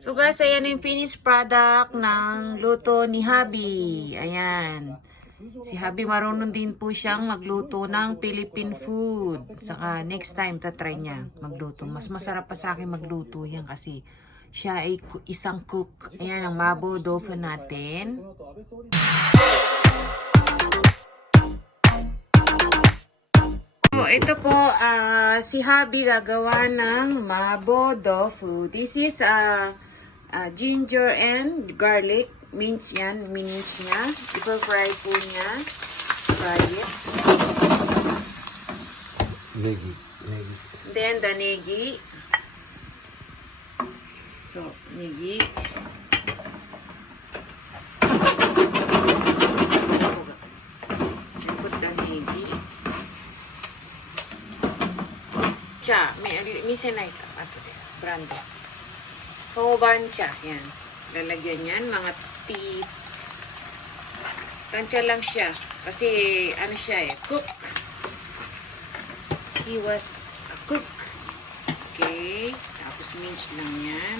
So guys, ayan yung finished product ng luto ni Habi. Ayan. Si Habi marunong din po siyang magluto ng Philippine food. Saka next time tatry niya magluto. Mas masarap pa sa akin magluto yan kasi siya ay isang cook. Ayan ang mabo tofu natin. So, ito po, si Habi gagawa ng mabo tofu. This is ginger and garlic. Mince yan. Mince niya. Ipa-fry po niya. Fry it. Negi. Then, the negi. So, negi. Put the negi. Cha. Mise na ito. Brando. Sobancha. Yan. Lalagyan yan. Mga tea. Tansya lang siya. Kasi, ano siya eh. Cook. He was a cook. Okay. Tapos mince lang yan.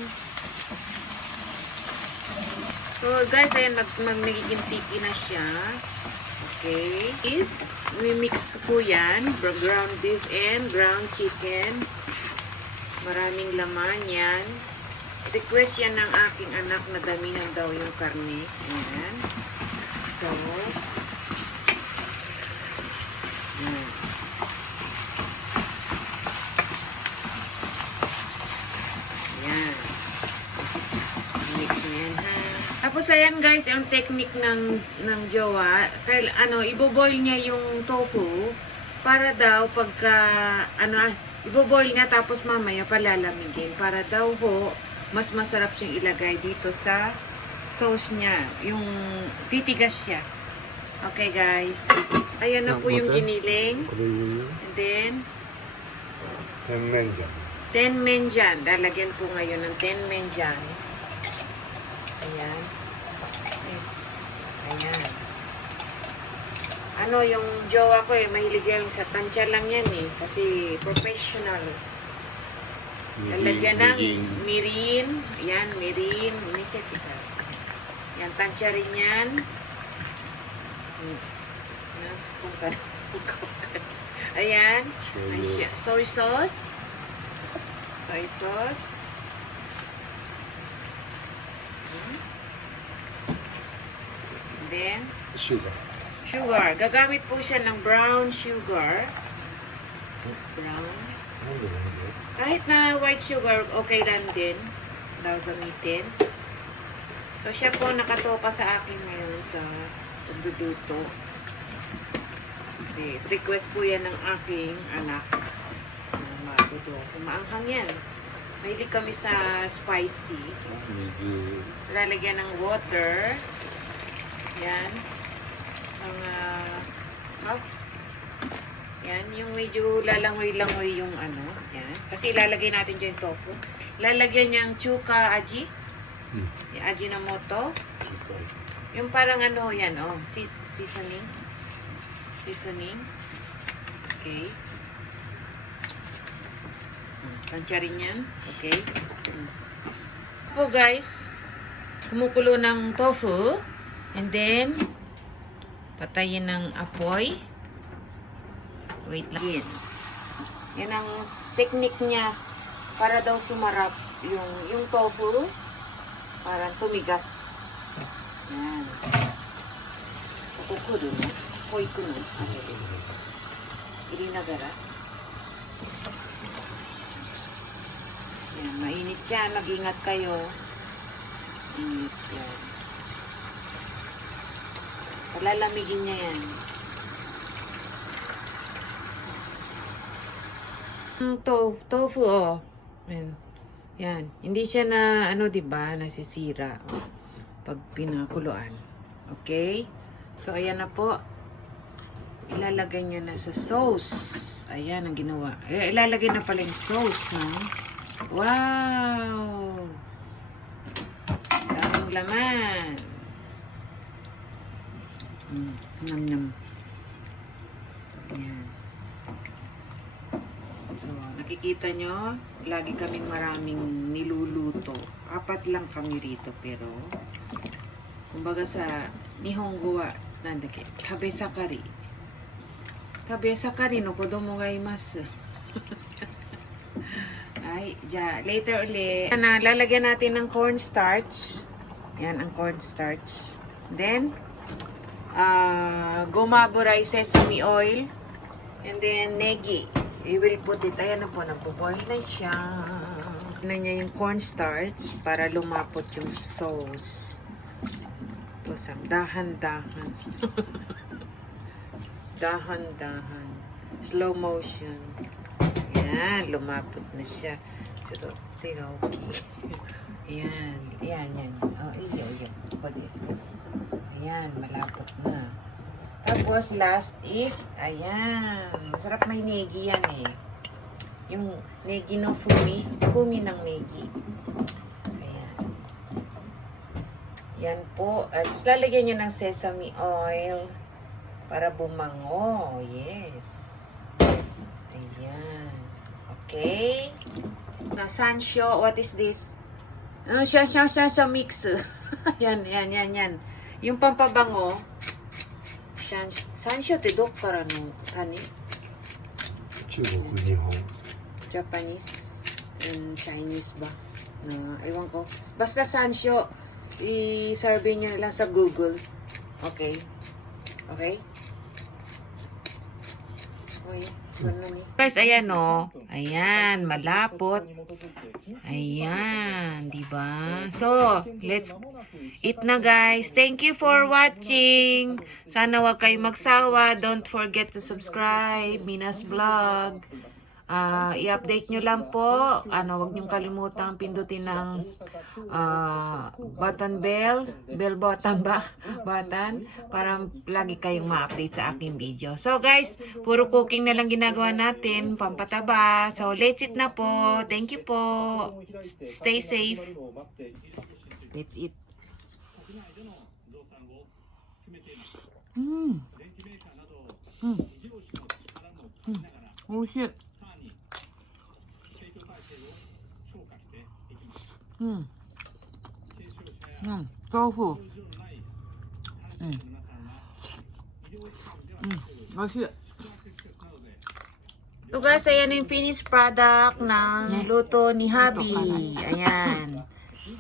So, guys, ayan. Nagiging tiki na siya. Okay. If, mimix ko po yan. Ground beef and ground chicken. Maraming laman yan. Request yan ng aking anak na damihan daw yung karne. Ayan. So, ayan. Ayan. Mix na yan, ha. Tapos, ayan guys, yung technique ng jowa. Iboboil niya yung tofu para daw pagka, iboboil niya tapos mamaya palalamigin. Para daw ho, mas masarap siyang ilagay dito sa sauce niya. Yung titigas siya. Okay, guys. Ayan na po yung giniling. And then, tenmenjan. Lalagyan po ngayon ng tenmenjan. Ayan. Ayan. Yung jowa ko mahilig yan sa tansya lang yan kasi professional. Lalagyan ng mirin. Ayan, mirin. Miset ito. Yan, tansya rin yan. Ayan. Soy sauce. Soy sauce. And then, sugar. Gagamit po siya ng brown sugar. Brown. Kahit na white sugar, okay lang din. Daw gamitin. So, siya po nakatoka sa akin ngayon sa pagduduto. Okay. Request po yan ng aking anak. Maanghang yan. Mahilig kami sa spicy. Lalagyan ng water. Yan. Yan, yung medyo lalangoy-langoy yung yan. Kasi ilalagay natin dyan yung tofu. Lalagyan niyang chuka aji. Yung ajinomoto. Yung parang yan, seasoning. Seasoning. Okay. Tansya rin yan. Okay. Po guys, kumukulo ng tofu. And then, patayin ng apoy. Wait lang. Yan ang technique niya para daw sumarap yung tofu. Parang tumigas. Yan. Kukuro no? Koy ko no? Irinagara. Yan. Mainit siya. Mag-ingat kayo. Init yan. Palalamigin niya yan. Tofu, Yan. Yan. Hindi siya na, diba, nasisira. Pag pinakuluan. Okay? So, ayan na po. Ilalagay niya na sa sauce. Ayan ang ginawa. Ilalagay na pala yung sauce, no? Wow! Daming laman. Nam-nam. Ayan. So, nakikita nyo, lagi kaming maraming niluluto. Apat lang kami rito pero kumbaga sa Nihongo wa nandake tabesakari. Tabesakari no kodomo ga imasu. Ay, later ulit. Lalagyan natin ng cornstarch. Yan ang cornstarch. Then, gomaburai sesame oil. And then, negi. We will put it. Ayan na po, nagpo-boil na siya. Na niya yung cornstarch para lumapot yung sauce. Tapos, dahan-dahan. Dahan-dahan. Slow motion. Yan, lumapot na siya. So, okay. Yan. Oh, iyo. Ayan, malapot na. Tapos, last is, ayan. Masarap may negi yan eh. Yung negi no fumi. Fumi ng negi. Ayan. Yan po. At lalagyan nyo ng sesame oil para bumango. Yes. Ayan. Okay. Na sansho. What is this? Ano siya mix. yan. Yung pampabango. Sansho te dokkara no tani? Chugoku, Nihon. Japanese and Chinese ba? Ewan ko. Basta sansho. I-survey nyo lang sa Google. Okay? Okay? Guys, ayan o. Ayan, malapot. Ayan, diba? So, let's eat na guys. Thank you for watching. Sana wag kayo magsawa. Don't forget to subscribe. Mina's Vlog. I-update nyo lang po. Wag nyo kalimutang pindutin ng bell button ba? Button, para lagi kayong ma-update sa aking video. So guys, puro cooking na lang ginagawa natin, pampataba. So let's eat na po. Thank you po. Stay safe. Let's eat. Oh shit. Tofu. So guys, ayan yung finished product ng luto ni Habi. Ayan.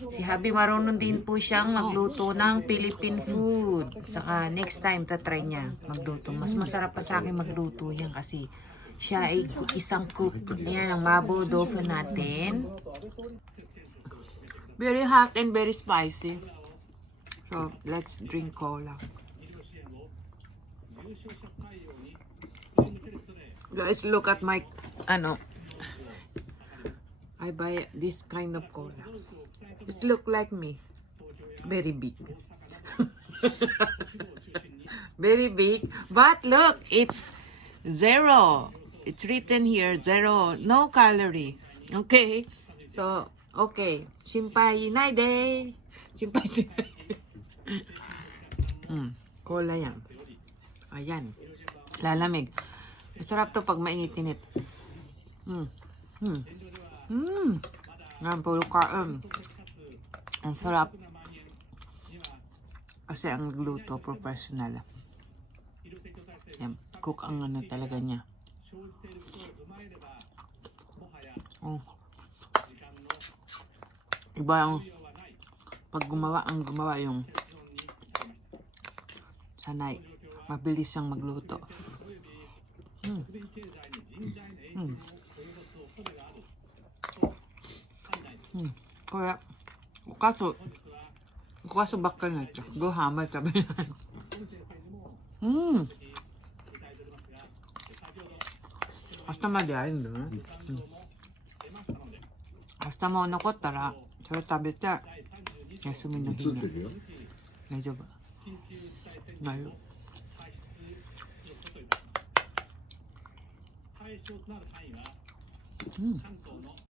Si Habi marunong din po siyang magluto ng Philippine food. Saka next time tatry niya magluto. Mas masarap pa sa akin magluto yan kasi siya ay isang cook. Ayan ang mabo tofu natin. Very hot and very spicy. So, let's drink cola. Guys, look at my, I buy this kind of cola. It look like me. Very big. Very big. But look, it's 0. It's written here, 0. No calorie. Okay? So, okay. Shinpai nai de. Shinpai shinai. Cola yan. Ayan. Lalamig. Masarap to pag mainit-init. Yan, puro kain. Ang sarap. Kasi ang nagluto, professional. Yan. Cook ang talaga niya. Iba yung pag gumawa yung sanay. Mabilis siyang magluto. Kaya, kaso bakal na siya. Go hammer sabi na. Hasta madayin doon. Hasta mo nakottara, それ食べて休みの日に大丈夫ないよ。